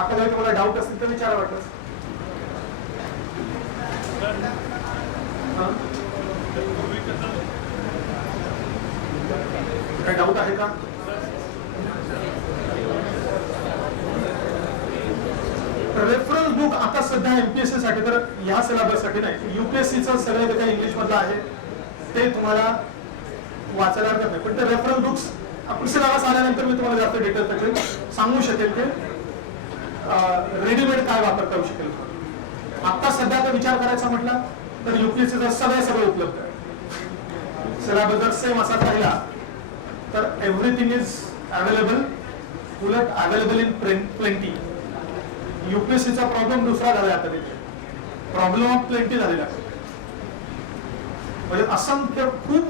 आता जर तुम्हाला डाऊट असतील तर विचारा वाटलं. काय डाऊट आहे का? रेफरन्स बुक आता सध्या एमपीएससी साठी, तर ह्या सिलेबस साठी नाही, युपीएससीचं सगळं जे काही इंग्लिश मधलं आहे ते तुम्हाला वाचायला हरकत नाही. पण ते रेफरन्स बुक्स आपण सिलेबस आल्यानंतर मी तुम्हाला जास्त डिटेल त्याचे सांगू शकेल की रेडीमेड काय वापरता येऊ शकेल. आता सध्या तर विचार करायचा म्हटला तर युपीएससीचं सगळं उपलब्ध आहे. सिलेबस जर सेम असा राहिला तर एव्हरीथिंग इज अवेलेबल, उलट अवेलेबल इन प्लेंटी. युपीएससीचा प्रॉब्लेम दुसरा झाला आता, तिथे प्रॉब्लेम ऑफ प्लेंटी झालेला आहे. म्हणजे असंख्य खूप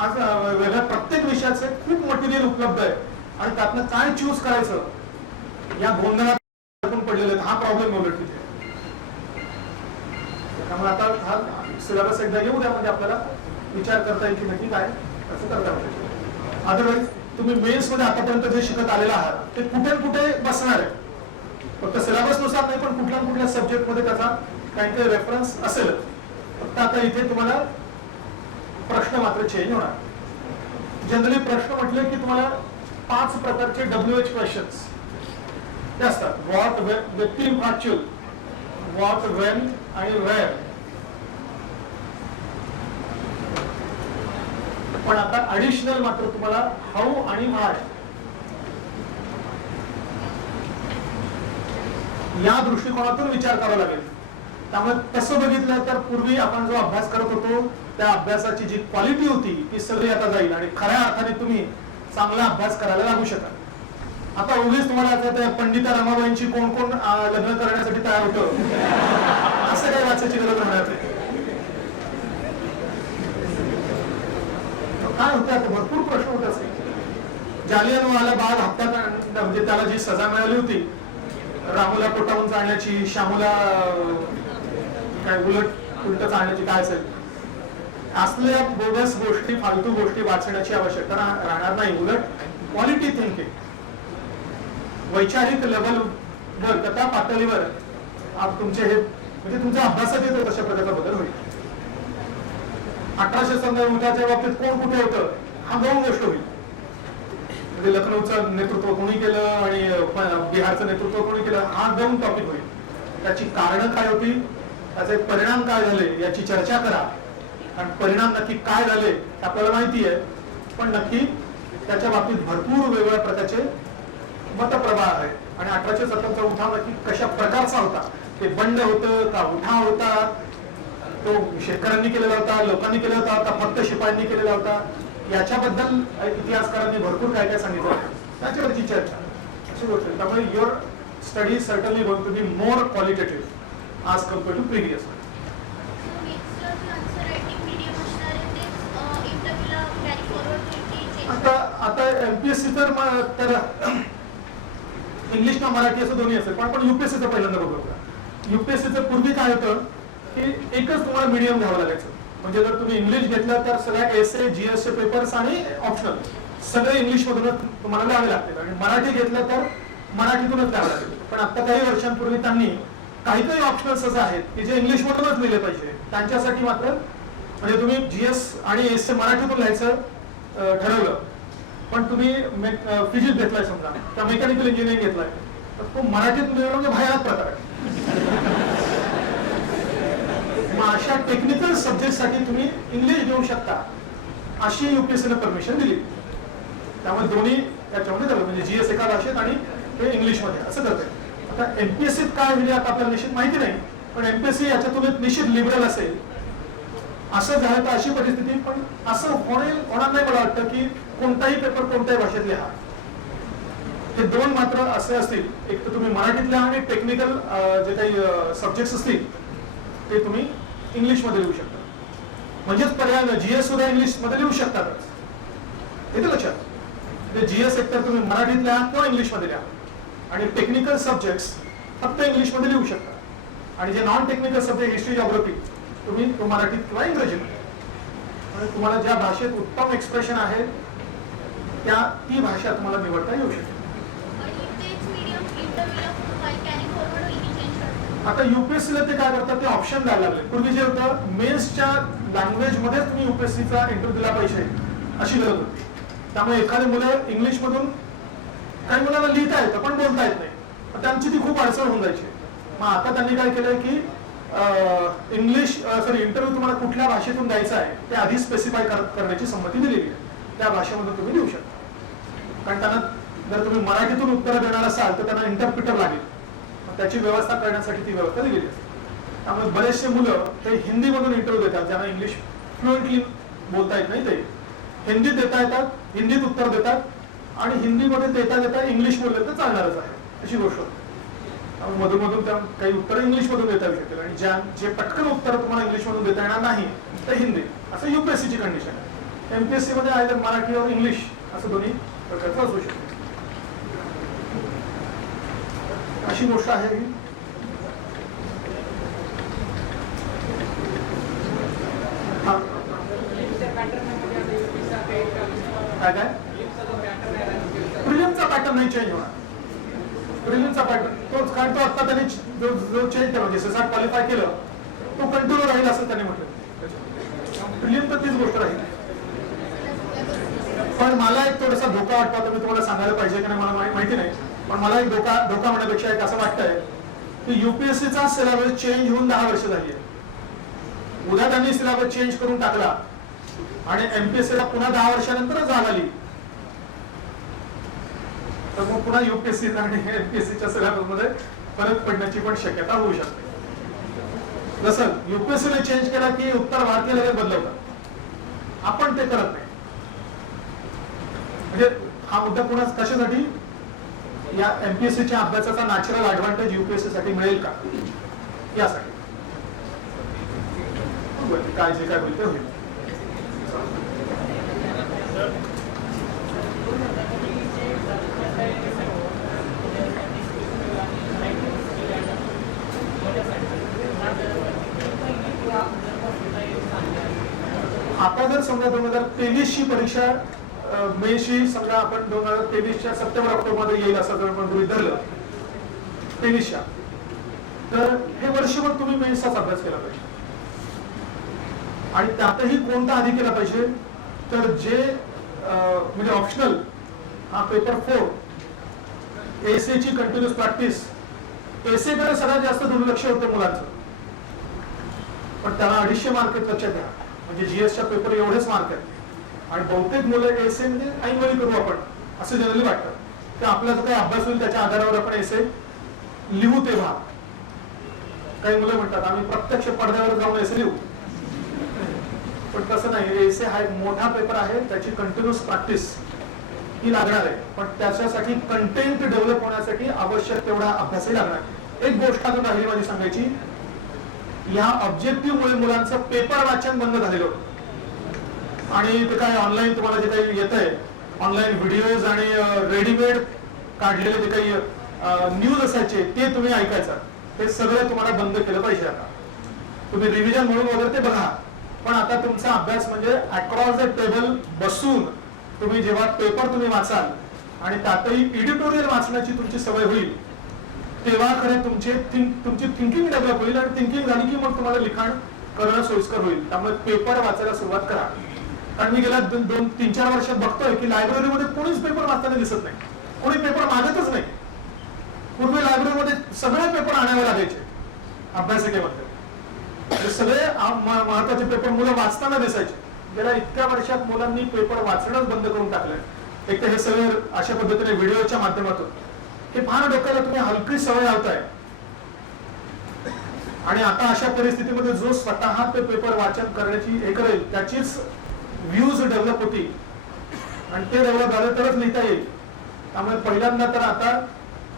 आज वेगळ्या प्रत्येक विषयाचे खूप मटेरियल उपलब्ध आहे आणि त्यातनं काय चूज करायचं या गोंधळात पडलेलं आहे. हा प्रॉब्लेम उलट तिथे. त्यामुळे आता हा सिलेबस एकदा घेऊ द्या, म्हणजे आपल्याला विचार करता येईल की नक्की काय असं करता येईल. अदरवाईज तुम्ही मेन्स मध्ये आतापर्यंत जे शिकत आलेला आहात ते कुठे कुठे बसणार आहे. फक्त सिलेबस नुसार नाही, पण कुठल्या कुठल्या सब्जेक्ट मध्ये त्याचा काही काही रेफरन्स असेल. फक्त आता इथे तुम्हाला प्रश्न मात्र चेंज होणार. जनरली प्रश्न म्हटले की तुम्हाला 5 प्रकारचे WH क्वेश्चन्स ते असतात. व्हॉट, व्यक्ती ऍक्च्युअल, व्हॉट, वेन आणि वेअर. पण आता ऍडिशनल मात्र तुम्हाला हाऊ आणि व्हाय या दृष्टिकोनातून विचार करावा लागेल. त्यामुळे तसं बघितलं तर पूर्वी आपण जो अभ्यास करत होतो त्या अभ्यासाची जी क्वालिटी होती ती सगळी आता जाईल आणि खऱ्या अर्थाने तुम्ही चांगला अभ्यास करायला लागू शकाल. आता उगीच तुम्हाला आता त्या पंडिता रमाबाईंची कोण कोण लग्न करण्यासाठी तयार होतं असं काही वाचायची गरज राहणार नाही. काय होतं आता भरपूर प्रश्न होत असे. जालियनवाला बाग हत्याकांड म्हणजे त्याला जी सजा मिळाली होती, रामूला पोटावून जाण्याची, श्यामूला काय उलट चालण्याची, काय असेल असल्या बोगस गोष्टी, फालतू गोष्टी वाचण्याची आवश्यकता राहणार नाही. उलट क्वालिटी थिंकिंग, वैचारिक लेवलवर त्या पातळीवर तुमचे हे म्हणजे तुमच्या अभ्यासात येतो तशा प्रकारचा बदल होईल. 1857 बाबतीत कोण कुठे होतं हा 2 गोष्ट होईल. म्हणजे लखनौचं नेतृत्व कोणी केलं आणि बिहारचं नेतृत्व कोणी केलं हा 2 टॉपिक होईल. त्याची कारणं काय होती, त्याचे परिणाम काय झाले याची चर्चा करा. आणि परिणाम नक्की काय झाले आपल्याला माहिती आहे, पण नक्की त्याच्या बाबतीत भरपूर वेगवेगळ्या प्रकारचे मतप्रवाह आहे. आणि 1857 उठाव नक्की कशा प्रकारचा होता, ते बंड होतं का उठाव होता, तो शेतकऱ्यांनी केलेला होता, लोकांनी केला होता का फक्त शिपायांनी केलेला होता, याच्याबद्दल इतिहासकारांनी भरपूर काय काय सांगितलं, त्याच्यावरची चर्चा अशी गोष्ट. त्यामुळे your study certainly going to be more qualitative as compared to previous. आता एमपीएससी तर इंग्लिश ना मराठी असं दोन्ही असेल, पण आपण युपीएससीचं पहिल्यांदा बघूया. युपीएससीचं पूर्वी काय होतं की एकच तुम्हाला मीडियम घ्यावं लागायचं. म्हणजे जर तुम्ही इंग्लिश घेतलं तर सगळ्या एसए जीएसचे पेपर्स आणि ऑप्शनल सगळे इंग्लिश मधूनच तुम्हाला लिहावे लागतील, आणि मराठी घेतलं तर मराठीतूनच लिहावं लागेल. पण आता काही वर्षांपूर्वी त्यांनी काही काही ऑप्शनल्स असे आहेत की जे इंग्लिश मधूनच लिहिले पाहिजे. त्यांच्यासाठी मात्र म्हणजे तुम्ही जीएस आणि एसए मराठीतून लिहायचं ठरवलं, पण तुम्ही फिजिक्स घेतलाय समजा किंवा मेकॅनिकल इंजिनिअरिंग घेतलाय तर तो मराठीत लिहिणं म्हणजे भयानक प्रकार आहे. मग अशा टेक्निकल सब्जेक्ट साठी तुम्ही इंग्लिश घेऊ शकता अशी युपीएससीने परमिशन दिली. त्यामुळे दोन्ही त्याच्यामध्ये झालं, म्हणजे जीएस एका भाषेत आणि ते इंग्लिश मध्ये असं करते. आता एमपीएससीत काय होईल आता आपल्याला निश्चित माहिती नाही, पण एमपीएससी याच्या तुलनेत निश्चित लिबरल असेल. असं झालं तर अशी परिस्थिती, पण असं होणार नाही मला वाटतं की कोणताही पेपर कोणत्याही भाषेत लिहा. हे 2 मात्र असे असतील, एक तर तुम्ही मराठीत लिहा आणि टेक्निकल जे काही सब्जेक्ट्स असतील ते तुम्ही इंग्लिश मध्ये लिहू शकता. म्हणजेच पर्याय जीएस सुद्धा इंग्लिश मध्ये लिहू शकतातच. येते लक्षात. जीएस एकतर तुम्ही मराठीत लिहा किंवा इंग्लिश मध्ये लिहा, आणि टेक्निकल सब्जेक्ट्स फक्त इंग्लिश मध्ये लिहू शकता. आणि जे non technical subject history geography तुम्ही तो मराठीत किंवा इंग्रजीत, तुम्हाला ज्या भाषेत उत्तम एक्सप्रेशन आहे ती भाषा तुम्हाला निवडता येऊ शकते. आता युपीएससीला ते काय करतात, ते ऑप्शन द्यायला लागले. पूर्वी जे होतं मेन्सच्या लँग्वेज मध्ये तुम्ही युपीएससीचा इंटरव्ह्यू दिला पाहिजे अशी गरज होती. त्यामुळे एखादी मुलं इंग्लिश मधून, काही मुलांना लिहिता येतं पण बोलता येत नाही, त्यांची ती खूप अडचण होऊन जायची. मग आता त्यांनी काय केलंय की इंटरव्ह्यू तुम्हाला कुठल्या भाषेतून द्यायचा आहे ते आधी स्पेसिफाय करण्याची संमती दिलेली आहे. त्या भाषेमध्ये तुम्ही लिहू शकता. कारण त्यांना जर तुम्ही मराठीतून उत्तर देणार असाल तर त्यांना इंटरप्रिटर लागेल, त्याची व्यवस्था करण्यासाठी ती व्यवस्था दिलेली आहे. त्यामुळे बरेचसे मुलं ते हिंदीमधून इंटरव्ह्यू देतात, ज्यांना इंग्लिश फ्लुएंटली बोलता येत नाही, ते हिंदीत देता येतात, हिंदीत उत्तर देतात, आणि हिंदीमध्ये देता इंग्लिश बोलले तर चालणारच आहे अशी गोष्ट होती. मधून मधून त्या काही उत्तर इंग्लिश मधून देता येतील, आणि जे पटकन उत्तर तुम्हाला इंग्लिश मधून देता येणार नाही तर हिंदी, असं युपीएससीची कंडिशन आहे. एमपीएससी मध्ये आहे तर मराठी और इंग्लिश असं दोन्ही प्रकारचं असू शकतं. अशी गोष्ट आहे ही. काय प्रिलिमचा पॅटर्न नाही चेंज होणार. प्रिलिमचा पॅटर्न तोच, कारण तो आता त्यांनी जो चेंज केला, म्हणजे SSAT क्वालिफाय केलं तो कंटिन्यू राहील असं त्यांनी म्हटलं. प्रिलिम तर तीच गोष्ट राहील. पण मला एक थोडासा धोका वाटतो, तर मी तुम्हाला सांगायला पाहिजे की नाही मला माहिती नाही, पण मला एक धोका म्हणण्यापेक्षा एक असं वाटतंय की युपीएससीचा सिलेबस चेंज होऊन 10 वर्ष झाली आहे. उद्या त्यांनी सिलेबस चेंज करून टाकला आणि एमपीएससीला पुन्हा 10 वर्षानंतर जाग आली तर मग पुन्हा युपीएससी आणि एमपीएससीच्या सिलेबस मध्ये फरक पडण्याची पण शक्यता होऊ शकते. जसं युपीएससीने चेंज केला की उत्तर भारतीय लगेच बदलवतात, आपण ते करत नाही. म्हणजे हा मुद्दा पुन्हा कशासाठी, या एमपीएससीच्या अभ्यासाचा नॅचरल ऍडव्हान्टेज युपीएससी साठी मिळेल का यासाठी. काय जे काय होईल ते होईल. आता जर समजा 2023 ची परीक्षा मेशी समजा आपण 2023च्या सप्टेंबर ऑक्टोबर मध्ये येईल असं जर आपण गृहीत धरलं 23च्या, तर हे वर्षभर तुम्ही मेन्सचाच अभ्यास केला पाहिजे. आणि त्यातही कोणता आधी केला पाहिजे, तर जे म्हणजे ऑप्शनल हा पेपर 4 एसएची कंटिन्युअस प्रॅक्टिस, एसएकडे सगळ्यात जास्त दुर्लक्ष होतं मुलांचं, पण त्याला 250 मार्क लक्षात घ्या. म्हणजे जीएसच्या पेपर एवढेच मार्क आहेत, आणि बहुतेक मुलं एसे म्हणजे ऐनवेळी करू आपण असं जनरली वाटतं, की आपला जो काही अभ्यास होईल त्याच्या आधारावर आपण एसे लिहू. तेव्हा काही मुलं म्हणतात आम्ही प्रत्यक्ष पडद्यावर जाऊन एसे लिहू, पण तसं नाही. एसे हा एक मोठा पेपर आहे, त्याची कंटिन्युअस प्रॅक्टिस ही लागणार आहे, पण त्याच्यासाठी कंटेंट डेव्हलप होण्यासाठी आवश्यक तेवढा अभ्यासही लागणार. एक गोष्ट अजून राहिली माझी सांगायची, या ऑब्जेक्टिव्ह मुळे मुलांचं पेपर वाचन बंद झालेलं होतं, आणि ते काय ऑनलाईन तुम्हाला जे काही येत आहे, ऑनलाईन व्हिडिओज आणि रेडीमेड काढलेले जे काही न्यूज असायचे ते तुम्ही ऐकायचं, ते सगळं तुम्हाला बंद केलं पाहिजे. आता तुम्ही रिव्हिजन म्हणून वगैरे ते बघा, पण आता तुमचा अभ्यास म्हणजे अक्रॉस द टेबल बसून तुम्ही जेव्हा पेपर तुम्ही वाचाल आणि त्यातही एडिटोरियल वाचण्याची तुमची सवय होईल, तेव्हा खरे तुमची थिंकिंग डेव्हलप होईल, आणि थिंकिंग झाली की मग तुम्हाला लिखाण करणं सोयीस्कर होईल. त्यामुळे पेपर वाचायला सुरुवात करा. कारण मी गेल्या 2-3-4 वर्षात बघतोय की लायब्ररीमध्ये कोणीच पेपर वाचताना दिसत नाही, कोणी पेपर मागतच नाही. पूर्वी लायब्ररीमध्ये सगळे पेपर आणावे लागायचे अभ्यासिकेमध्ये, सगळे महत्वाचे पेपर मुलं वाचताना दिसायचे. गेल्या इतक्या वर्षात मुलांनी पेपर वाचणंच बंद करून टाकलंय. एक तर हे सगळे अशा पद्धतीने व्हिडिओच्या माध्यमातून हे फार डोक्याला तुम्ही हलकी सवय लावताय, आणि आता अशा परिस्थितीमध्ये जो स्वतः ते पेपर वाचन करण्याची हे करेल त्याचीच व्ह्यूज डेव्हलप होती, आणि ते डेव्हलप झालं तरच लिहिता येईल. त्यामुळे पहिल्यांदा तर आता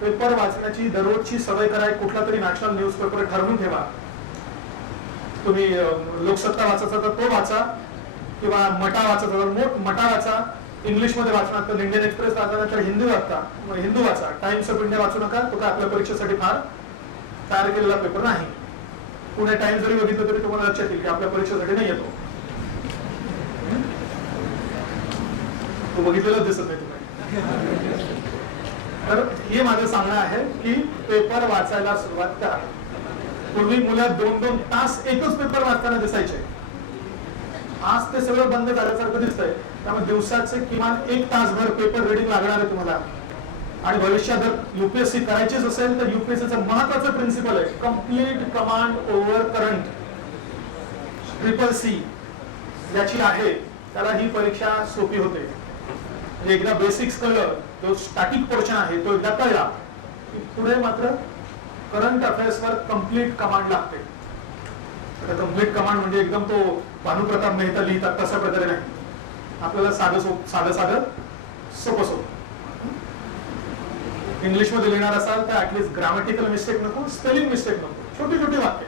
पेपर वाचण्याची दररोजची सवय कराय. कुठला तरी नॅशनल न्यूज पेपर ठरवून ठेवा. तुम्ही लोकसत्ता वाचायचा तर तो वाचा, किंवा मटा वाचायचा तर मटा वाचा. इंग्लिश मध्ये वाचणार तर इंडियन एक्सप्रेस वाचणार तर हिंदू वाचा. टाइम्स ऑफ इंडिया वाचू नका, तो काय आपल्या परीक्षेसाठी फार तयार केलेला पेपर नाही. पुणे टाइम्स जरी बघितलं तरी तुम्हाला लक्षात येईल की आपल्या परीक्षेसाठी नाही येतो, तो बघितलेलं दिसत नाही तुम्हाला. तर हे माझं सांगणं आहे की पेपर वाचायला सुरुवात करा. पूर्वी मुलं 2-2 तास एकच पेपर वाचताना दिसायचे. आज ते सगळं बंद झाल्यासारखं दिसतंय. त्यामुळे दिवसाचे किमान 1 तासभर पेपर रिडिंग लागणार आहे तुम्हाला. आणि भविष्यात जर युपीएससी करायचीच असेल तर युपीएससीचं महत्वाचं प्रिन्सिपल आहे complete command over current. CCC ज्याची आहे त्याला ही परीक्षा सोपी होते. म्हणजे एकदा बेसिक्स कळलं, जो स्टॅटिक पोर्शन आहे तो एकदा कळला की पुढे मात्र करंट अफेअर्सवर कम्प्लीट कमांड लागते. कम्प्लीट कमांड म्हणजे एकदम तो भानुप्रताप मेहता लिहितात तशा प्रकारे नाही. आपल्याला साधं सोपं. इंग्लिश मध्ये लिहिणार असाल तर ऍटलीस्ट ग्रामॅटिकल मिस्टेक नको, स्पेलिंग मिस्टेक नको, छोटी छोटी वाक्य,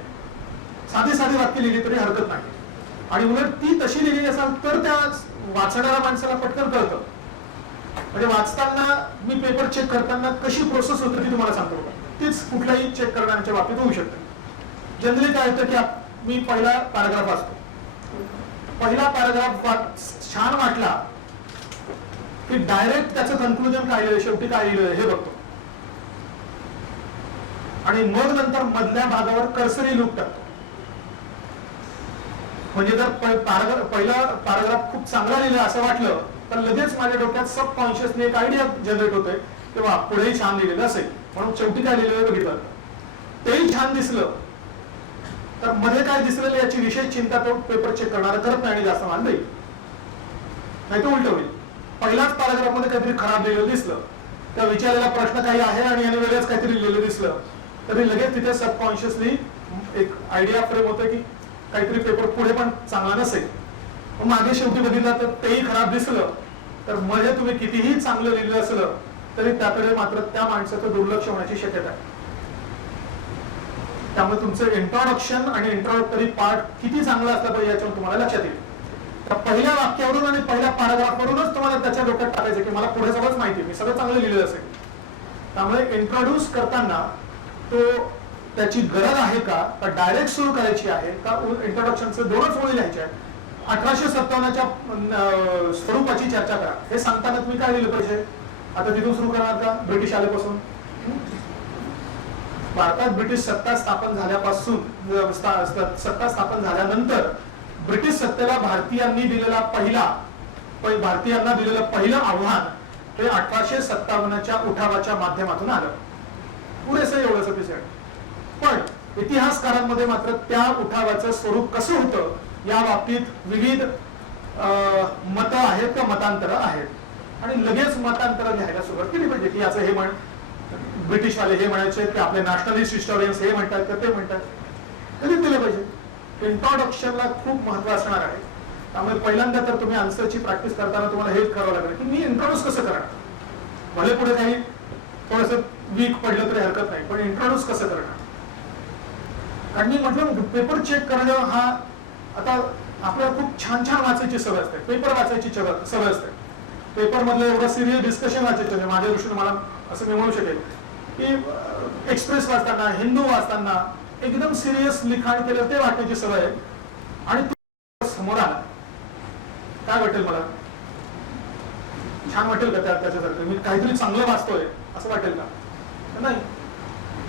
साधी वाक्य लिहिली तरी हरकत नाही. आणि उलट ती तशी लिहिली असाल तर त्या वाचणाऱ्या माणसाला पटकन कळतं. म्हणजे वाचताना मी पेपर चेक करताना कशी प्रोसेस होते ती तुम्हाला सांगतो. तीच कुठल्याही चेक करण्याच्या बाबतीत होऊ शकते. जनरली काय होतं की मी पहिला पॅराग्राफ वाचतो. पहिला पॅराग्राफ छान वाटला की डायरेक्ट त्याचं कन्क्लुजन काय लिहिलं, शेवटी काय लिहिलं हे बघतो. आणि मग नंतर मधल्या भागावर कर्सरी लूक टाकतो. म्हणजे जर पहिला पॅराग्राफ खूप चांगला लिहिला असं वाटलं तर लगेच माझ्या डोक्यात सबकॉन्शियसली एक आयडिया जनरेट होते तेव्हा पुढेही छान लिहिलेलं असेल म्हणून शेवटी काय लिहिलेलं बघितलं तेही छान दिसलं तर मध्ये काय दिसलेलं याची विशेष चिंता तो पेपर चेक करणारा करत नाही आणि जास्त मान देईल. नाही तर उलट होईल. पहिल्याच पॅराग्राफ मध्ये काहीतरी खराब लिहिलेलं दिसलं, त्या विचारलेला प्रश्न काही आहे आणि याने वेगळंच काहीतरी लिहिलेलं दिसलं तरी लगेच तिथे सबकॉन्शियसली एक आयडिया फ्रेम होतं की काहीतरी पेपर पुढे पण चांगला नसेल. मागे शेवटी बघितलं तर तेही खराब दिसलं तर मध्ये तुम्ही कितीही चांगलं लिहिलं असलं तरी त्याकडे मात्र त्या माणसाचं दुर्लक्ष होण्याची शक्यता आहे. त्यामुळे तुमचं इंट्रोडक्शन आणि इंट्रोडक्टरी पार्ट किती चांगला असला पाहिजे याच्यावर तुम्हाला लक्षात येईल. तर पहिल्या वाक्यावरून आणि पहिल्या पॅराग्राफवरूनच तुम्हाला त्याच्या डोक्यात टाकायचं की मला पुढे सगळंच माहिती, मी सगळं चांगलं लिहिलेलं असेल. त्यामुळे इंट्रोड्यूस करताना तो त्याची गरज आहे का डायरेक्ट सुरू करायची आहे का इंट्रोडक्शनचे 2च ओळी लिहायचे आहेत. 1857च्या स्वरूपाची चर्चा करा हे सांगताना तुम्ही काय लिहिलं पाहिजे. आता तिथून सुरू करणार का ब्रिटिश आल्यापासून. भारतात ब्रिटिश सत्ता स्थापन झाल्यापासून सत्ता स्थापन झाल्यानंतर ब्रिटिश सत्तेला भारतीयांना दिलेलं पहिलं आव्हान हे 1857च्या उठावाच्या माध्यमातून आलं. पुरेसं एवढंच एपिसोड. पण इतिहासकारांमध्ये मात्र त्या उठावाचं स्वरूप कसं होतं या बाबतीत विविध मतं आहेत का मतांतरं आहेत. आणि लगेच मतांतरं लिहायला सुरुवात केली पाहिजे की याचं हे म्हण ब्रिटिशवाले हे म्हणायचे की आपले नॅशनलिस्ट हिस्टोरियन्स हे म्हणतात का ते म्हणतात तरी दिलं पाहिजे. इंट्रोडक्शनला खूप महत्व असणार आहे. त्यामुळे पहिल्यांदा तर तुम्ही आन्सरची प्रॅक्टिस करताना तुम्हाला हेच करावं लागेल की मी इंट्रोड्यूस कसं करणार. भले पुढे काही थोडंसं वीक पडलं तरी हरकत नाही पण इंट्रोड्यूस कसं करणार. आणि मी म्हटलं पेपर चेक करणं हा आता आपल्याला खूप छान वाचायची सवय असते, पेपर वाचायची सवय असते. पेपर मधलं एवढं सिरियस डिस्कशन वाचायचं माझ्या दृष्टीने मला असं मी म्हणू शकेल की एक्सप्रेस वाचताना हिंदू वाचताना एकदम सिरियस लिखाण केलं ते वाटण्याची सवय आहे. आणि समोर आला काय वाटेल मला छान वाटेल का त्याच्यासारखं मी काहीतरी चांगलं वाचतोय असं वाटेल का. नाही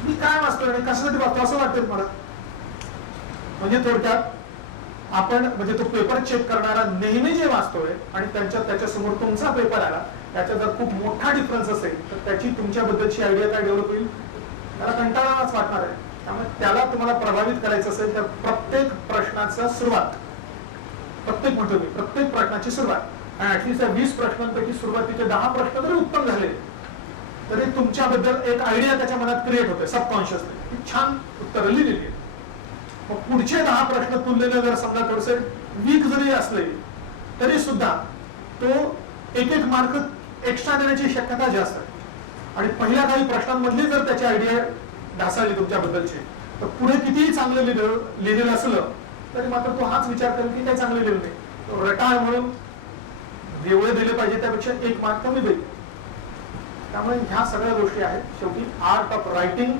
मी काय वाचतोय आणि कशासाठी वाचतो असं वाटेल मला. म्हणजे थोडक्यात आपण म्हणजे तो पेपर चेक करणारा नेहमी जे वाचतोय आणि त्याच्या समोर तुमचा पेपर आला त्याच्यात जर खूप मोठा डिफरन्स असेल तर त्याची तुमच्याबद्दलची आयडिया काय डेव्हलप होईल त्याला कंटाळाच वाटणार आहे. त्यामुळे त्याला तुम्हाला प्रभावित करायचं असेल तर प्रत्येक प्रश्नाची सुरुवात आणि ऍटलीस्ट 20 प्रश्नांपैकी सुरुवातीचे 10 प्रश्न जरी उत्तम झाले तरी तुमच्याबद्दल एक आयडिया त्याच्या मनात क्रिएट होते सबकॉन्शियसली. छान उत्तर लिहिलेली. मग पुढचे 10 प्रश्न तुलनेने जर समजा थोडेसे वीक जरी असले तरी सुद्धा तो एक मार्क एक्स्ट्रा देण्याची शक्यता जास्त आहे. आणि पहिल्या काही प्रश्नांमधली जर त्याची आयडिया ढासळली तुमच्याबद्दलची तर पुढे कितीही चांगलं लिहिलेलं असलं तरी मात्र तो हाच विचार करेल की काही चांगलं लिहिलं नाही. रटाळ म्हणून जेवढे दिले पाहिजे त्यापेक्षा 1 मार्क कमी देईल. त्यामुळे ह्या सगळ्या गोष्टी आहेत. शेवटी आर्ट ऑफ रायटिंग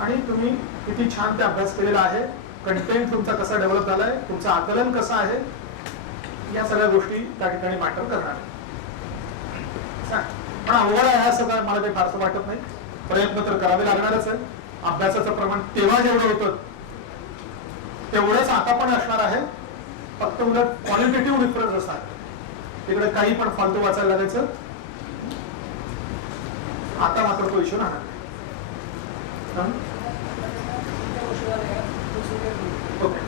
आणि तुम्ही किती छान ते अभ्यास केलेला आहे, कंटेंट तुमचा कसा डेव्हलप झालाय, तुमचं आकलन कसं आहे, या सगळ्या गोष्टी त्या ठिकाणी मॅटर करणार. पण अवघड आहे सगळं मला काही फारसं वाटत नाही. प्रयत्न तर करावे लागणारच आहे. अभ्यासाचं प्रमाण तेव्हा जेवढं होतं तेवढंच आता पण असणार आहे, फक्त उलट क्वालिटेटिव्ह डिफरन्स असणार. तिकडे काही पण फालतू वाचायला लागायचं, आता मात्र तो इश्यू नाही. ओके.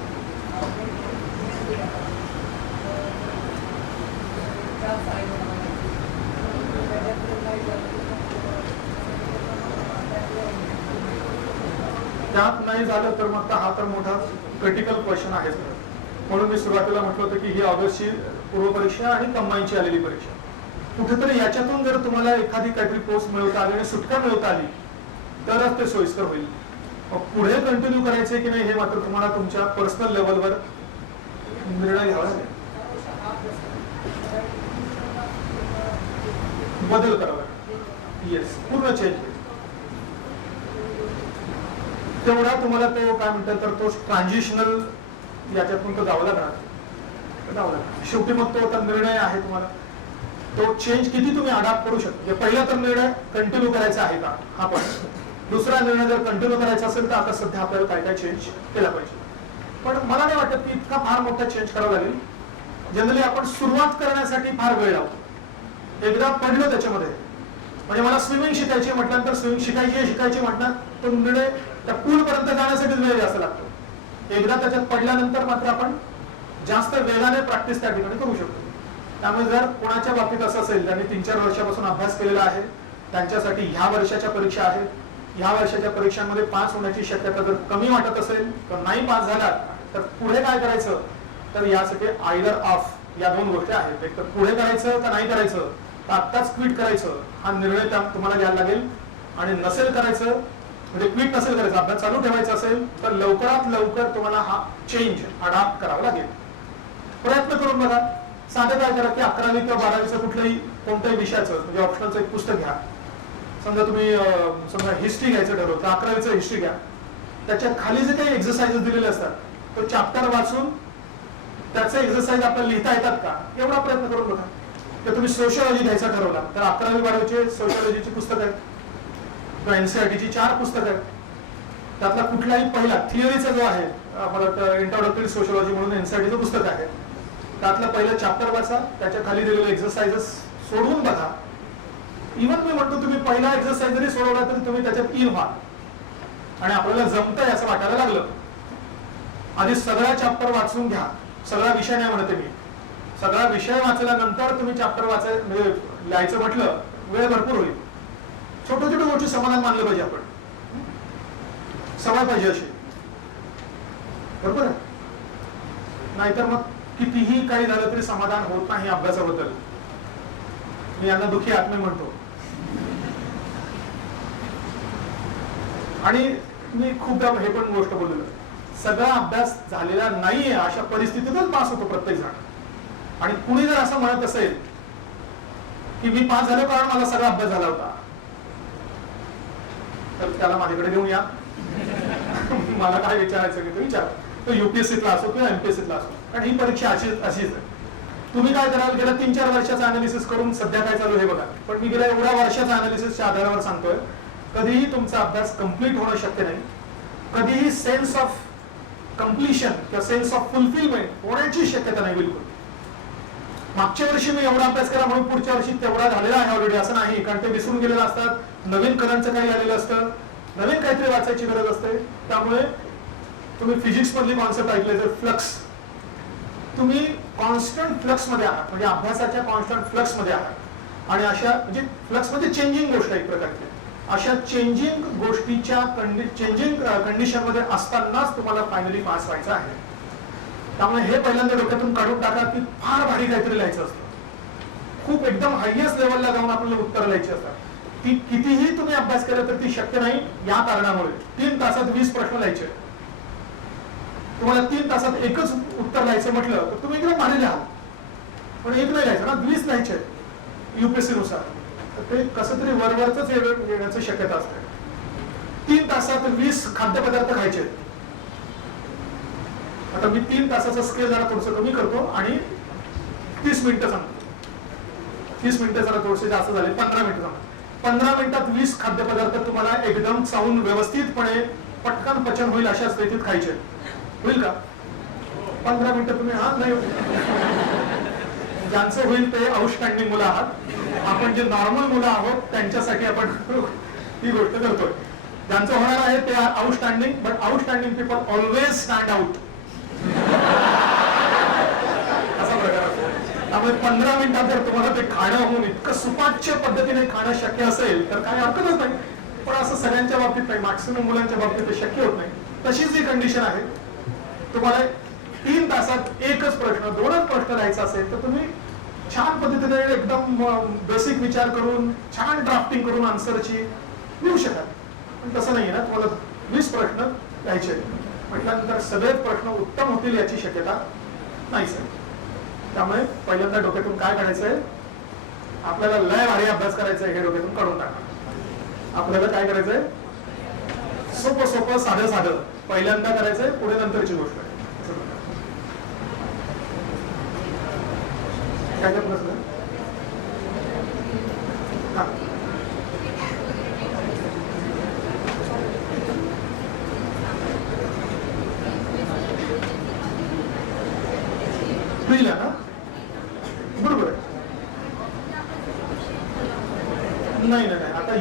त्यात नाही झालं तर मग हा तर मोठा क्रिटिकल क्वेश्चन आहे. म्हणून मी सुरुवातीला म्हटलं होतं की ही ऑगस्टची पूर्वपरीक्षा आणि कंबाईनची आलेली परीक्षा. कुठेतरी याच्यातून जर तुम्हाला एखादी काहीतरी पोस्ट मिळवता आली आणि सुटका मिळवता आली तरच ते सोयीस्कर होईल. पुढे कंटिन्यू करायचे की नाही हे मात्र तुम्हाला तुमच्या पर्सनल लेवलवर निर्णय घ्यावा लागेल, बदल करावा लागेल. येस, पूर्ण चेंज होईल. तेवढा तुम्हाला तो काय म्हणतात तर तो ट्रान्झिशनल याच्यातून तो जावं लागणार. शेवटी मग तो आता निर्णय आहे तुम्हाला, तो चेंज किती तुम्ही अडॅप्ट करू शकता. पहिला तर निर्णय कंटिन्यू करायचा आहे का हा पण. दुसरा निर्णय जर कंटिन्यू करायचा असेल तर आता सध्या आपल्याला काय काय चेंज केला पाहिजे. पण मला नाही वाटत की इतका फार मोठा चेंज करावा लागेल. जनरली आपण सुरुवात करण्यासाठी फार वेळ लावतो. एकदा पडलो त्याच्यामध्ये, म्हणजे मला स्विमिंग शिकायची म्हटल्यानंतर स्विमिंग शिकायची म्हटलं तो निर्णय त्या पूल पर्यंत जाण्यासाठी वेळ जास्त लागतो. एकदा त्याच्यात पडल्यानंतर मात्र आपण जास्त वेगाने प्रॅक्टिस त्या ठिकाणी करू शकतो. त्यामुळे जर कोणाच्या बाबतीत असं असेल त्यांनी 3-4 वर्षापासून अभ्यास केलेला आहे, त्यांच्यासाठी ह्या वर्षाच्या परीक्षा आहेत, ह्या वर्षाच्या परीक्षांमध्ये पास होण्याची शक्यता जर कमी वाटत असेल तर नाही पास झाला तर पुढे काय करायचं, तर यासाठी आयदर ऑफ या दोन गोष्टी आहेत. एक तर पुढे करायचं का नाही करायचं, तर आत्ताच क्विट करायचं हा निर्णय तुम्हाला घ्यायला लागेल. आणि नसेल करायचं म्हणजे क्विट नसेल करायचं, अभ्यास चालू ठेवायचा असेल तर लवकरात लवकर तुम्हाला हा चेंज अडॅप्ट करावा लागेल. प्रयत्न करून बघा. साधं काय करा की 11वी किंवा 12वीचं कुठल्याही कोणत्याही विषयाचं म्हणजे ऑप्शनलचं एक पुस्तक घ्या. समजा तुम्ही हिस्ट्री घ्यायचं ठरवलं तर 11वीचं हिस्ट्री घ्या. त्याच्या खाली जे काही एक्सरसाइजेस दिलेले असतात तो चॅप्टर वाचून त्याचे एक्सरसाइज आपल्याला लिहिता येतात का एवढा प्रयत्न करून बघा. तर तुम्ही सोशिओलॉजी घ्यायचा ठरवला तर 11वी 12वीचे सोशिओलॉजीची पुस्तक आहेत किंवा एनसीईआरटीची 4 पुस्तक आहेत. त्यातला कुठलाही पहिला थिअरीचा जो आहे मला इंट्रोडक्टरी सोशिओलॉजी म्हणून एनसीईआरटीचं पुस्तक आहे, त्यातलं पहिलं चॅप्टर वाचा, त्याच्या खाली दिलेले एक्सरसाइजेस सोडवून बघा. इव्हन मी म्हणतो तुम्ही पहिला एक्सरसाइज जरी सोडवला तरी तुम्ही त्याच्यात इन व्हा आणि आपल्याला जमतंय असं वाटायला लागलं. आधी सगळा चॅप्टर वाचून घ्या. सगळा विषय नाही म्हणते मी, सगळा विषय वाचल्यानंतर तुम्ही चॅप्टर म्हणजे लिहायचं म्हटलं वेळ भरपूर होईल. छोट्या छोट्या गोष्टी समाधान मानलं पाहिजे आपण, सवय पाहिजे अशी, बरोबर आहे. नाहीतर मग कितीही काही झालं तरी समाधान होत नाही अभ्यासाबद्दल. मी यांना दुःखी आत्मे म्हणतो. आणि मी खूपदा हे पण गोष्ट बोललेलं, सगळा अभ्यास झालेला नाहीये अशा परिस्थितीतच पास होतो प्रत्येक जण. आणि कुणी जर असं म्हणत असेल की मी पास झालो कारण मला सगळा अभ्यास झाला होता तर त्याला माझ्याकडे घेऊन या. मला काय विचारायचं की ते विचार. तो युपीएससीतला असो किंवा एमपीएससीतला असो, कारण ही परीक्षा अशीच आहे. तुम्ही काय कराल, गेल्या 3-4 वर्षाचं अनालिसिस करून सध्या काय चालू हे बघा. पण मी गेल्या एवढ्या वर्षाच्या अनालिसिसच्या आधारावर सांगतोय, कधीही तुमचा अभ्यास कम्प्लीट होणं शक्य नाही. कधीही सेन्स ऑफ कम्प्लिशन किंवा सेन्स ऑफ फुलफिलमेंट होण्याची शक्यता नाही बिलकुल. मागच्या वर्षी मी एवढा अभ्यास केला म्हणून पुढच्या वर्षी तेवढा झालेला आहे ऑलरेडी असं नाही, कारण ते विसरून गेलेलं असतात. नवीन करंटचं काही आलेलं असतं, नवीन काहीतरी वाचायची गरज असते. त्यामुळे तुम्ही फिजिक्स मधली कॉन्सेप्ट ऐकले तर फ्लक्स, तुम्ही कॉन्स्टंट फ्लक्स मध्ये आहात, म्हणजे अभ्यासाच्या कॉन्स्टंट फ्लक्स मध्ये आहात. आणि अशा म्हणजे फ्लक्स मध्ये चेंजिंग गोष्ट एक प्रकारची, अशा चेंजिंग गोष्टीच्या चेंजिंग कंडिशन मध्ये असतानाच तुम्हाला फायनली पास व्हायचं आहे. त्यामुळे हे पहिल्यांदा डोक्यातून काढून टाका की फार भारी काहीतरी लिहायचं असतं, खूप एकदम हायएस्ट लेवलला जाऊन आपल्याला उत्तर लिहायची असतात. ती कितीही तुम्ही अभ्यास केला तर ती शक्य नाही. या कारणामुळे 3 तासात 20 प्रश्न लिहायचे. तुम्हाला 3 तासात एकच उत्तर लिहायचं म्हटलं तर तुम्ही एकदम भारी लिहाल, पण एक नाही लिहायचं ना, 20 लिहायचे युपीएससी नुसार. तर ते कसं तरी वरवरच येण्याची शक्यता असते. 3 तासात 20 खाद्यपदार्थ खायचे. आता मी 3 तासाचा स्केल जरा थोडस कमी करतो आणि 30 मिनिटं सांगतो. 30 मिनिटं जरा थोडेसे जास्त झाले, 15 मिनिटं सांगतो. 15 मिनिटात 20 खाद्यपदार्थ तुम्हाला एकदम चावून व्यवस्थितपणे पटकन पचन होईल अशा स्थितीत खायचे. होईल का? 15 मिनिटं तुम्ही हा नाही ज्यांचं होईल ते आउटस्टँडिंग मुलं आहात. आपण जे नॉर्मल मुलं आहोत त्यांच्यासाठी आपण ही गोष्ट करतोय. ज्यांचं होणार आहे ते outstanding, but outstanding people always stand out असा प्रकार असतो. त्यामुळे 15 मिनिटात जर तुम्हाला ते खाणं होऊन इतकं सुपाच्य पद्धतीने खाणं शक्य असेल तर काही हरकतच नाही. पण असं सगळ्यांच्या बाबतीत नाही, मॅक्सिमम मुलांच्या बाबतीत ते शक्य होत नाही. तशीच ही कंडिशन आहे. तुम्हाला 3 तासात एकच प्रश्न, 2च प्रश्न लिहायचा असेल तर तुम्ही छान पद्धतीने एकदम बेसिक विचार करून छान ड्राफ्टिंग करून आन्सरची लिहू शकाल. पण तसं नाही ना, तुम्हाला 20 प्रश्न लिहायचे म्हटल्यानंतर सगळेच प्रश्न उत्तम होतील याची शक्यता नाहीच आहे. त्यामुळे पहिल्यांदा डोक्यातून काय काढायचंय, आपल्याला लय भारी अभ्यास करायचा आहे हे डोक्यातून काढून टाका. आपल्याला काय करायचंय, सोपं सोपं साधं साधं पहिल्यांदा करायचंय, पुढे नंतरची गोष्ट आहे. काय काय प्रश्न? प्रीला ना, बरोबर आहे. नाही नाही आता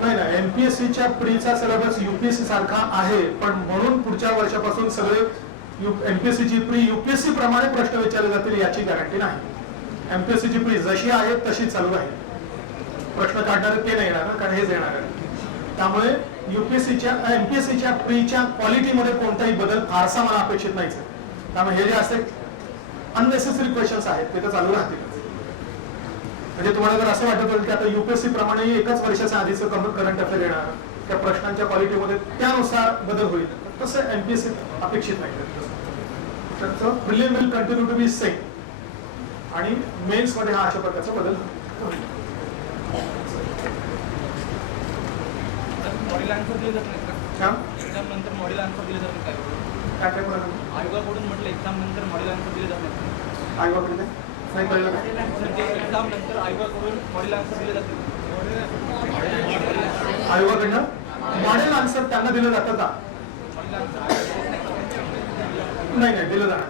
नाही एमपीएससीच्या प्रीचा सिलेबस युपीएससी सारखा आहे, पण म्हणून पुढच्या वर्षापासून सगळे एमपीएससीची प्री युपीएससी प्रमाणे प्रश्न विचारले जातील याची गॅरंटी नाही. एमपीएससीची प्री जशी आहे तशी चालू राहील. प्रश्न काढणारे ते नाही येणार ना, कारण हेच येणार आहे. त्यामुळे एमपीएससीच्या प्रीच्या क्वालिटीमध्ये कोणताही बदल फारसा मला अपेक्षित नाहीच. त्यामुळे हे जे असे अननेसेसरी क्वेश्चन्स आहेत ते तर चालू राहतील. म्हणजे तुम्हाला जर असं वाटत असेल की आता युपीएससी प्रमाणे एकच वर्षाच्या आधीचं करंट अफेअर येणार, त्या प्रश्नांच्या क्वालिटीमध्ये त्यानुसार बदल होईल, तसं एमपीएससी अपेक्षित नाही. तर prelim will continue to be same आणि मेन्स मध्ये हा अशा प्रकारचा बदल होईल. मॉडेल आन्सर दिले जात नाही का? एक्झाम नंतर मॉडेल आन्सर दिले जात नाही काय काय कोणाला आयोगाकडून म्हटलं एक्झाम नंतर मॉडेल आन्सर दिले जात नाही. आयोगाकडे नाही कळलं का? म्हणजे एक्झाम नंतर आयोगाकडून मॉडेल आन्सर दिले जाते. आयोगाकडनं मॉडेल आन्सर त्यांना दिलं जातं का? नाही नाही दिलं जाणार.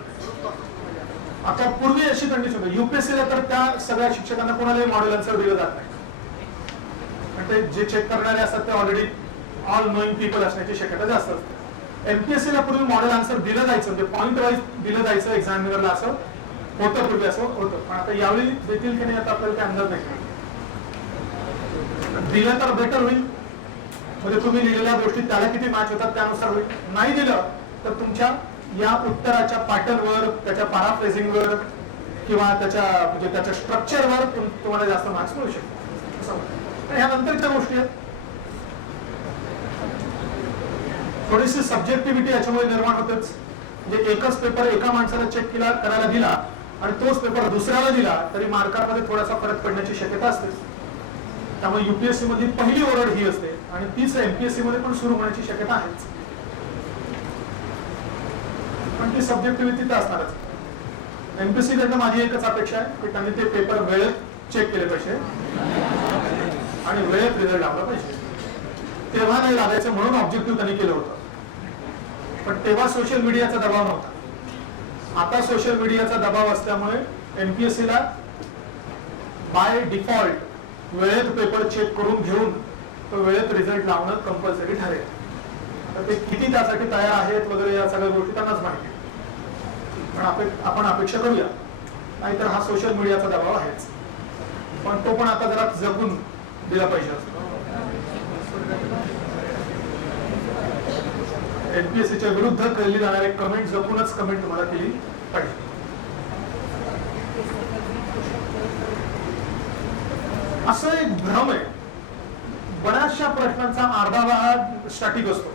आता पूर्वी अशी कंडिशन होती युपीएससीला, तर त्या सगळ्या शिक्षकांना कोणालाही मॉडेल आन्सर दिलं जात नाही. ते जे चेक करणारे असतात ते ऑलरेडी ऑल नोईंग पीपल असण्याची शक्यता जास्त असते. एमपीएससीला पूर्वी मॉडेल आन्सर दिलं जायचं, म्हणजे पॉईंट वाईज दिलं जायचं एक्झामिनरला, असं होतं पूर्वी, असं होतं. पण आता यावेळी देतील की नाही आता आपल्याला काही अंदाज नाही. दिलं तर बेटर होईल, म्हणजे तुम्ही लिहिलेल्या गोष्टी त्याला किती मॅच होतात त्यानुसार होईल. नाही दिलं तर तुमच्या या उत्तराच्या पॅटर्नवर, त्याच्या पॅराफ्रेझिंगवर किंवा त्याच्या स्ट्रक्चरवर तुम्हाला जास्त मार्क्स मिळू शकतो. ह्या नंतरच्या गोष्टी आहेत. थोडीशी सब्जेक्टिव्हिटी याच्यामुळे निर्माण होतेच. म्हणजे एकच पेपर एका माणसाला चेक करायला दिला आणि तोच पेपर दुसऱ्याला दिला तरी मार्कामध्ये थोडासा फरक पडण्याची शक्यता असते. त्यामुळे युपीएससी मध्ये पहिली ओरड ही असते आणि तीच एमपीएससी मध्ये पण सुरू होण्याची शक्यता आहेच. पण ती सब्जेक्टिव्हिटी तर असणारच. एमपीएससी कडनं माझी एकच अपेक्षा आहे की त्यांनी ते पेपर वेळेत चेक केले पाहिजे आणि वेळेत रिझल्ट लावला पाहिजे. तेव्हा नाही लागायचं म्हणून ऑब्जेक्टिव्ह त्यांनी केलं होतं, पण तेव्हा सोशल मीडियाचा दबाव नव्हता. आता सोशल मीडियाचा दबाव असल्यामुळे एमपीएससीला बाय डिफॉल्ट वेळेत पेपर चेक करून घेऊन तो वेळेत रिझल्ट लावणं कंपल्सरी ठरेल. तर ते किती त्यासाठी तयार आहेत वगैरे या सगळ्या गोष्टी त्यांनाच माहिती. पण आपण अपेक्षा करूया, नाहीतर हा सोशल मीडियाचा दबाव आहेच. पण तो पण आता जरा जपून दिला पाहिजे. एमपीएससीच्या विरुद्ध केली जाणारी कमेंट जपूनच कमेंट तुम्हाला केली पाहिजे. असं एक भ्रम आहे, बऱ्याचशा प्रश्नांचा अर्धा भाग स्टॅटिक असतो.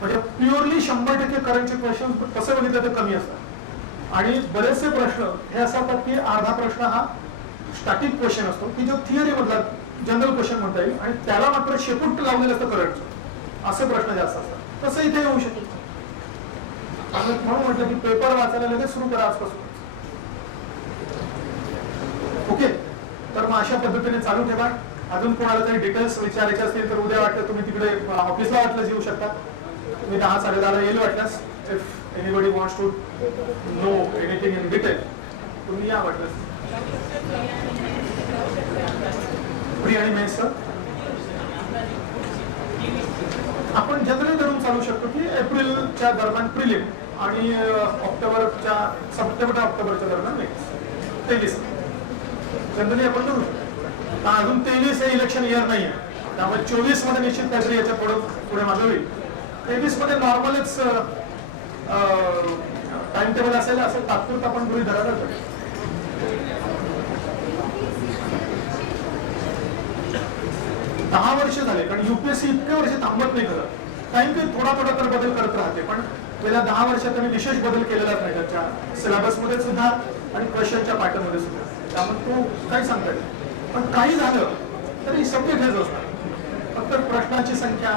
म्हणजे प्युअरली 100% करंटचे क्वेश्चन तसे बघितलं तर कमी असतात आणि बरेचसे प्रश्न हे असं असतात की अर्धा प्रश्न हा स्टॅटिक क्वेश्चन असतो की जो थिअरी मधला जनरल क्वेश्चन म्हणता येईल आणि त्याला मात्र शेपूट लावलेलं असतं करंटचं. असे प्रश्न जास्त असतात. तसं इथे येऊ शकेल. म्हणून म्हटलं की पेपर वाचायला लगेच सुरू करा आजपासून. ओके, तर मग अशा पद्धतीने चालू ठेवा. अजून कोणाला तरी डिटेल्स विचारायचे असतील तर उद्या वाटलं तुम्ही तिकडे ऑफिसला वाटलं येऊ शकता. तुम्ही 10-10:30 येईल वाटल्यास. If anybody wants to know anything in detail तुम्ही या वाटल्यास. प्री आणि मेन्स आपण जनरली धरून चालू शकतो की एप्रिलच्या दरम्यान प्रिलिम आणि सप्टेंबर ऑक्टोबरच्या दरम्यान मेन्स. 23 जनरली आपण धरू शकतो. अजून 23 हे इलेक्शन इयर नाही आहे त्यामुळे 24 मध्ये निश्चित काहीतरी याच्या पुढे मागे होईल. 23 मध्ये नॉर्मलच टाइम टेबल असेल असं तात्पुरतं आपण गृहीत धरायला पाहिजे. दहा वर्ष झाले कारण युपीएससी इतक्या वर्ष थांबत नाही करत. टाइम काही थोडा तर बदल करत राहते पण गेल्या 10 वर्षात त्यांनी विशेष बदल केलेलाच नाही त्याच्या सिलेबसमध्ये सुद्धा आणि क्वेश्चनच्या पॅटर्नमध्ये सुद्धा. त्यामुळे तो काही सांगता येईल पण काही झालं तरी सब्जेक्ट हेच असणार. फक्त प्रश्नाची संख्या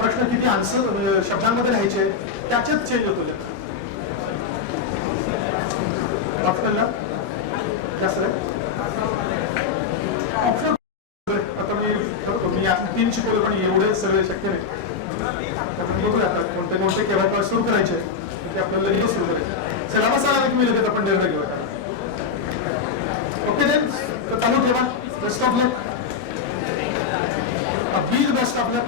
प्रश्न किती आन्सर शब्दांमध्ये लिहायचे त्याच्यात चेंज होतो. ऑप्शनला जास्त ऑप्शन आता मी 3 शिकवलं पण एवढे सगळे शक्य नाही. बघूया कोणते केव्हा सुरू करायचे ते आपल्याला लगेच सुरू करायचे. सिलेबस आला की मी लगेच आपण निर्णय घेऊया. ओके देन तर चालू ठेवा. Best of luck. Best of luck.